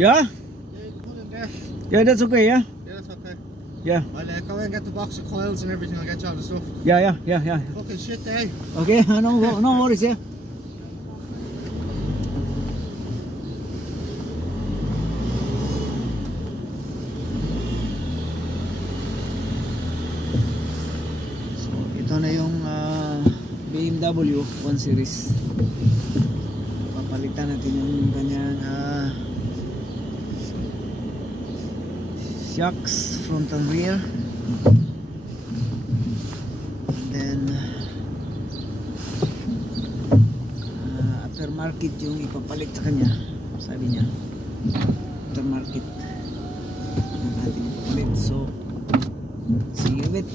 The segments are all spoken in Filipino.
Yeah? Yeah, you can put it in there. Yeah, that's okay, yeah? Yeah, that's okay. Yeah. I'll go and get the box of coils and everything. I'll get you all the stuff. Yeah. Fucking shit day. Okay, no worries, yeah. So, ito na yung BMW 1 Series. Papalitan natin yung kanyang shocks, front and rear. And then aftermarket yung ipapalit sa kanya. Sabi niya aftermarket yung ating ipapalit. So see you with.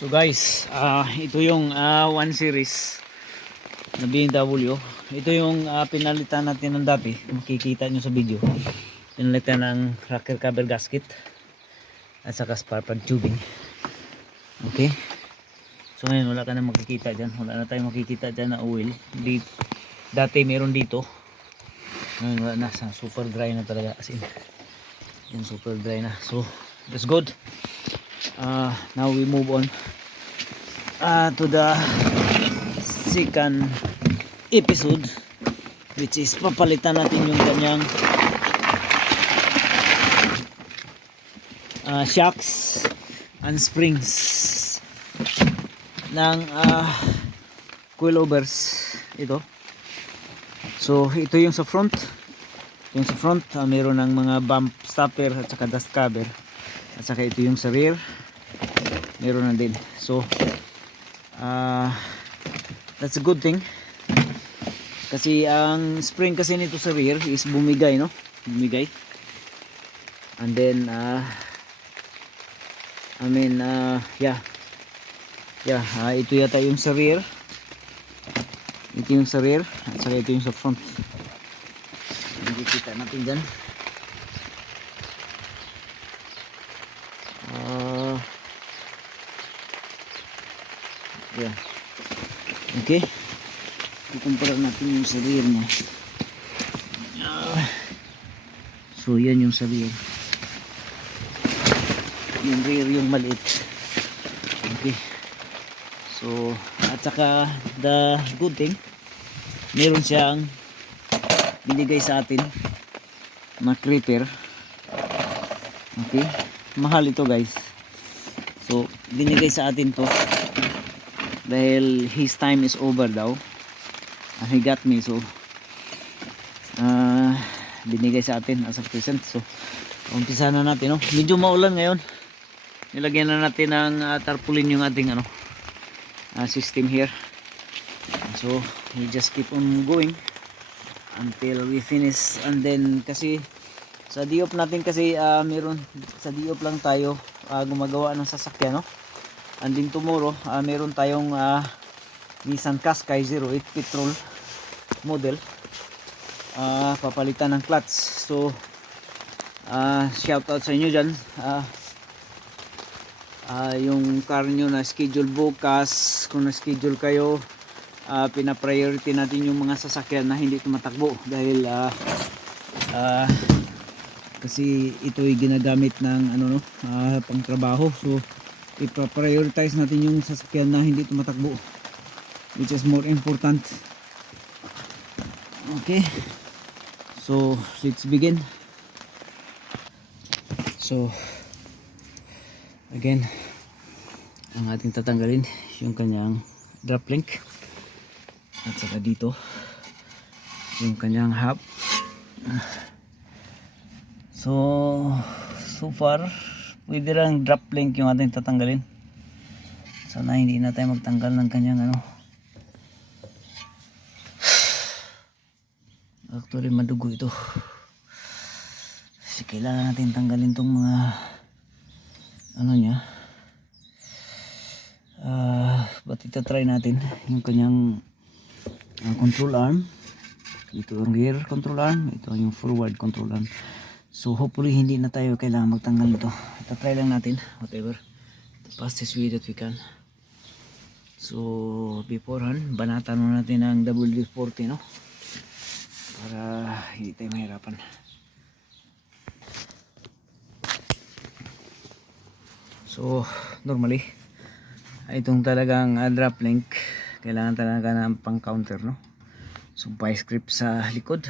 So guys, ito yung 1 series na BMW. Ito yung pinalitan natin ng dati. Makikita nyo sa video. Pinalitan ng rocker cover gasket at saka spark plug tubing. Okay, so ngayon wala ka na makikita dyan. Wala na tayong makikita dyan na oil. Dati meron dito, ngayon wala na. Super dry na talaga, as in yan, super dry na. So that's good. Now we move on to the second episode, which is papalitan natin yung kanyang shocks and springs ng coilovers ito. So ito yung sa front. Yung sa front meron ng mga bump stopper at saka dust cover, at saka ito yung sa rear meron na din. So that's a good thing kasi ang spring kasi nito sa rear is bumigay, no? Bumigay. And then ito yata yung sa rear. Ito yung sa rear at saka ito yung sa front. Hindi kita natin dyan. Okay, ikumpara natin yung sa rear niya. So yan yung sa rear. Yung rear yung maliit. Okay, so at saka the good thing, meron siyang binigay sa atin na creeper. Okay, mahal ito guys. So binigay sa atin to dahil his time is over daw. He got me, so binigay sa atin as a present. So umpisa na natin, no? Medyo maulan ngayon. Nilagyan na natin ng tarpaulin yung ating system here. So we just keep on going until we finish. And then kasi sa diop natin kasi meron sa diop lang tayo gumagawa ng sasakyan, no? And then tomorrow meron tayong Nissan Qashqai 08 petrol model, papalitan ng clutch. So shout out sa inyo dyan. Yung car nyo na schedule bukas, kung na schedule kayo, pina-priority natin yung mga sasakyan na hindi tumatakbo dahil kasi ito ay ginagamit ng pang trabaho. So ipa-prioritize natin yung sasakyan na hindi tumatakbo, which is more important. Okay, so let's begin. So again, ang ating tatanggalin yung kanyang drop link at saka dito yung kanyang hub. So far pwede lang drop link yung ating tatanggalin. Sana hindi na tayo magtanggal ng kanyang actually madugo ito. Kasi kailangan natin tanggalin tong mga niya. But itatry natin yung kanyang control arm. Ito yung rear control arm, ito yung forward control arm. So hopefully hindi na tayo kailangan magtanggal nito. Itatry lang natin whatever the fastest way that we can. So beforehand banatan mo natin ang WD-40, no? para hindi tayo mahirapan. So normally itong talagang drop link kailangan talaga ng pang counter, no? So vice grip sa likod,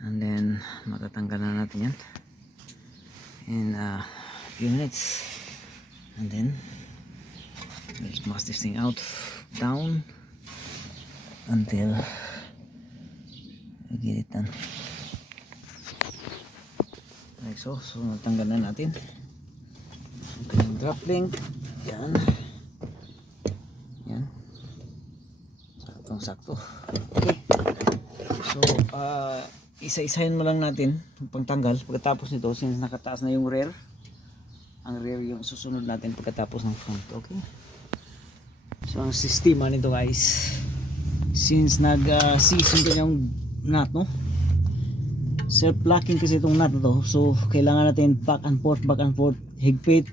and then matatanggal na natin yan in a few minutes, and then let's mask this thing out down until I get it done like so. So natanggal na natin yung drop link. Yan. Yan. Saktong sakto. Okay. So, isa-isahin mo lang natin yung pagtanggal. Pagkatapos nito, since nakataas na yung rear, ang rear yung susunod natin pagkatapos ng front. Okay. So, ang sistema nito guys, since nag-season din yung nut, no? Self-locking kasi itong nut na to. So, kailangan natin back and forth, higpit,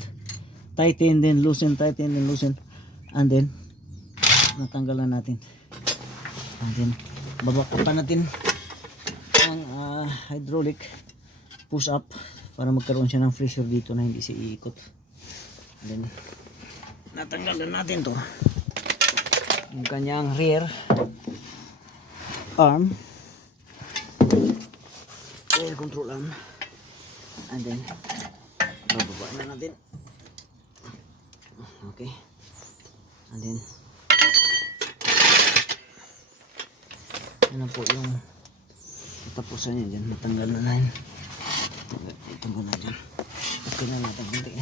tighten, then loosen, tighten, then loosen, and then natanggalan natin, and then babakpan natin ang hydraulic push up para magkaroon siya ng pressure dito na hindi siya iikot, and then natanggalan natin to yung kanyang rear arm, air control arm, and then bababa na natin. Okay, and then yan po yung katapusan niya dyan. Matanggal na yan, itanggal na dyan. Okay na natin hindi.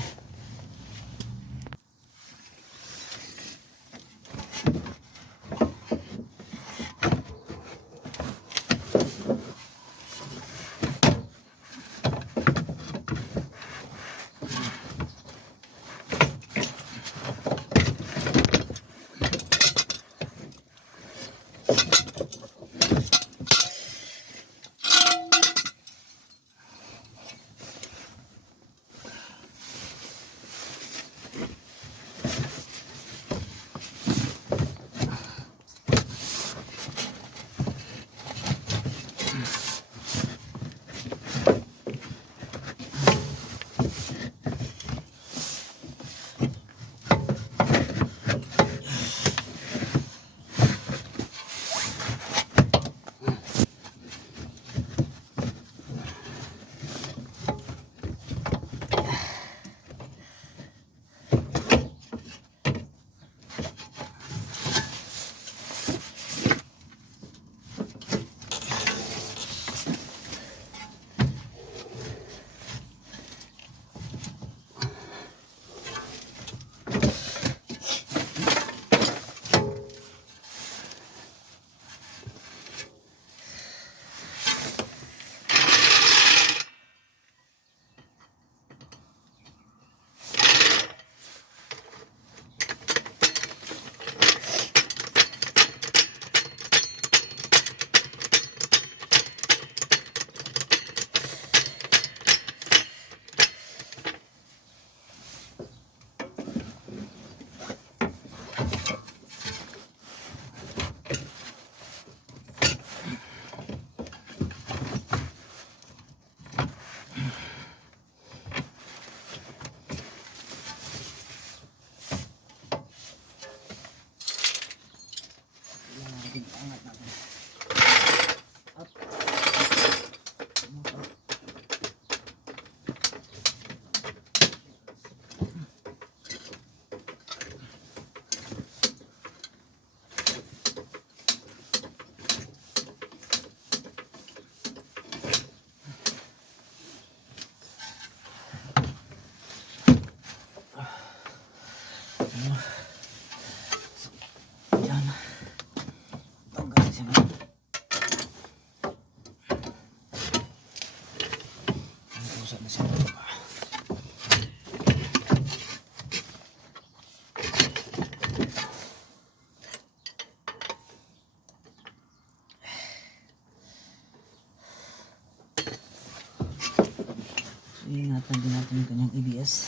Yan. Tanggal siya na. Ang pusa na siya. So, ingatan din natin yung kanyang ABS.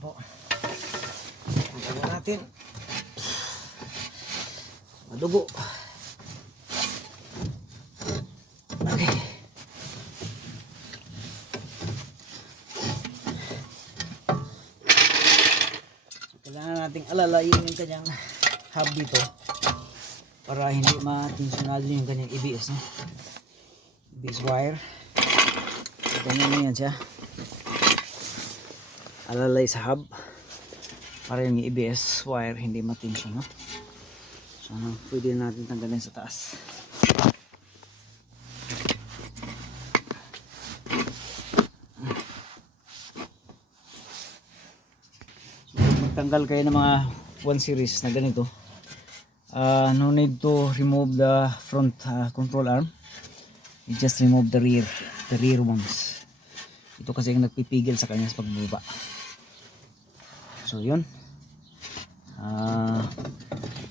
po. Tanggalin natin. Madugo. Okay. So, kailangan nating alalayin yung kanyang hub dito para hindi matinsyonado yung kanyang ABS, no? ABS wire. So, ganyan na yan siya. Alalay sa hub para yung ABS wire hindi matensyon, no? So pwede natin tanggalin sa taas. So magtanggal kayo ng mga 1 series na ganito, no need to remove the front control arm. You just remove the rear ones. Ito kasi yung nagpipigil sa kanya sa pagbaba. So yun.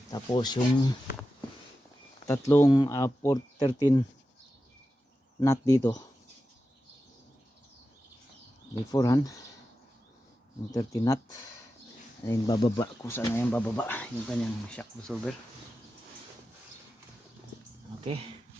Tapos yung tatlong 413 nut dito. Beforehand yung 13 nut ay bababa, kung saan na yung bababa yung kanyang shock absorber. Okay.